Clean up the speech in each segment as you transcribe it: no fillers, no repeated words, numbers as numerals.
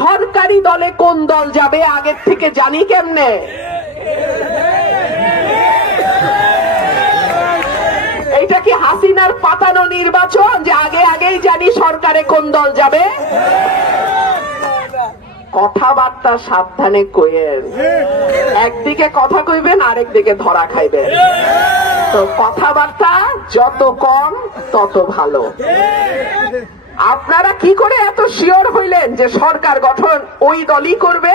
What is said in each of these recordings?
সরকারি দলে কোন দল যাবে আগের থেকে জানি কেমনে? এইটা কি হাসিনার পাতানো নির্বাচন যে আগে আগেই জানি সরকারে কোন দল যাবে? কথাবার্তা সাবধানে কইেন, একদিকে কথা কইবেন আরেকদিকে ধরা খাইবেন। তো কথাবার্তা যত কম তত ভালো। আপনারা কি করে এত শিওর হইলেন যে সরকার গঠন ওই দলই করবে?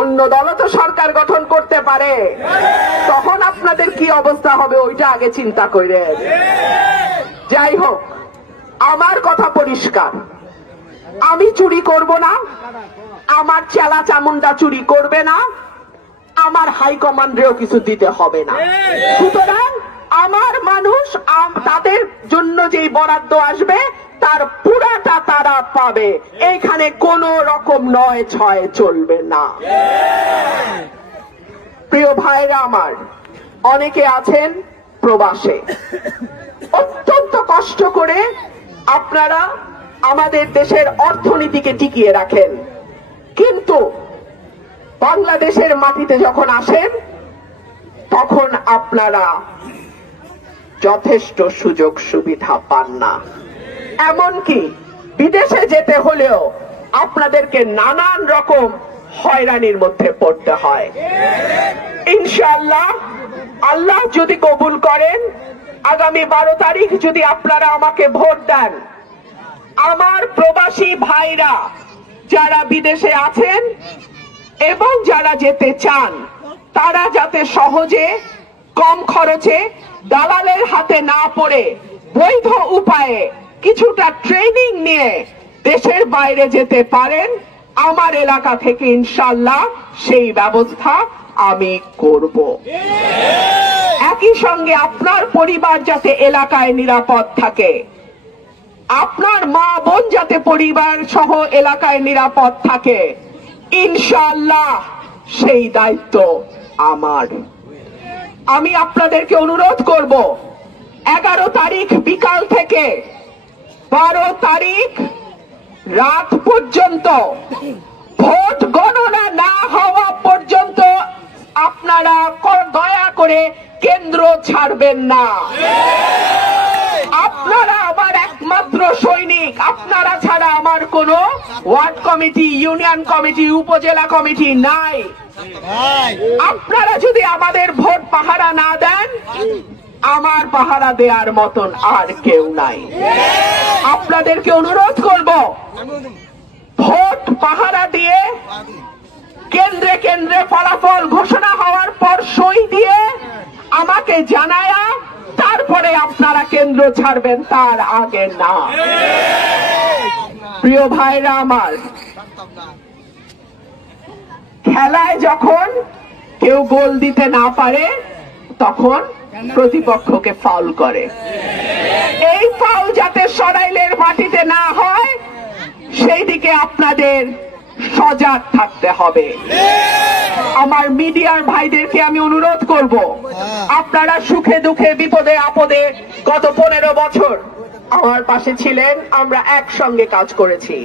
অন্য দলও তো সরকার গঠন করতে পারে, তখন আপনাদের কি অবস্থা হবে ওইটা আগে চিন্তা করেন। যাই হোক, আমার কথা পরিষ্কার, আমি চুরি করব না, আমার চেলা চামুন্ডা চুরি করবে না, আমার হাইকমান্ডেও কিছু দিতে হবে না। সুতরাং আমার মানুষ তাদের জন্য যেই বরাদ্দ আসবে তার পুরাটা তারা পাবে, এইখানে কোন রকম নয় ছয় চলবে না। প্রিয় ভাইরা আমার, অনেকে আছেন প্রবাসে, অত্যন্ত কষ্ট করে আপনারা আমাদের দেশের অর্থনীতিকে টিকিয়ে রাখেন, কিন্তু বাংলাদেশের মাটিতে যখন আসেন তখন আপনারা যথেষ্ট সুযোগ সুবিধা পান না। এমনকি বিদেশে যেতে হলেও আপনাদেরকে নানান রকম হয়রানির মধ্যে পড়তে হয়। ইনশাআল্লাহ, আল্লাহ যদি কবুল করেন, আগামী 12 তারিখ যদি আপনারা আমাকে ভোট দেন, আমার প্রবাসী ভাইরা যারা বিদেশে আছেন এবং যারা যেতে চান, তারা যাতে সহজে কম খরচে দালালের হাতে না পড়ে বৈধ উপায়ে কিছুটা ট্রেনিং নিয়ে দেশের বাইরে যেতে পারেন, আমার এলাকা থেকে ইনশাআল্লাহ সেই ব্যবস্থা আমি করব। একই সঙ্গে আপনার পরিবার যাতে এলাকায় নিরাপদ থাকে, আপনার মা বোন যাতে পরিবার সহ এলাকায় নিরাপদ থাকে, ইনশাআল্লাহ সেই দায়িত্ব আমার। আমি আপনাদেরকে অনুরোধ করব, 11 তারিখ বিকাল থেকে 12 তারিখ রাত পর্যন্ত, ভোট গণনা না হওয়া পর্যন্ত আপনারা দয়া করে কেন্দ্র ছাড়বেন না। আপনারা আমার একমাত্র সৈনিক, আপনারা ছাড়া আমার কোনো ওয়ার্ড কমিটি, ইউনিয়ন কমিটি, উপজেলা কমিটি নাই। আপনারা যদি আমাদের ভোট পাহারা না দেন, আমার পাহারা দেওয়ার মতন আর কেউ নাই। আপনাদেরকে অনুরোধ করব, ভোট পাহারা দিয়ে কেন্দ্রে কেন্দ্রে ফলাফল ঘোষণা হওয়ার পর সই দিয়ে আমাকে জানায়া তারপরে আপনারা কেন্দ্র ছাড়বেন, তার আগে না। প্রিয় ভাইরা আমার, খেলায় যখন কেউ গোল দিতে না পারে তখন প্রতিপক্ষকে ফাউল করে। এই ফাউল যাতে সরাইলের মাটিতে না হয় সেই দিকে আপনাদের সজাগ থাকতে হবে। আমার মিডিয়ার ভাইদেরকে আমি অনুরোধ করব, আপনারা সুখে দুঃখে বিপদে আপদে গত 15 বছর আমার পাশে ছিলেন, আমরা একসঙ্গে কাজ করেছি।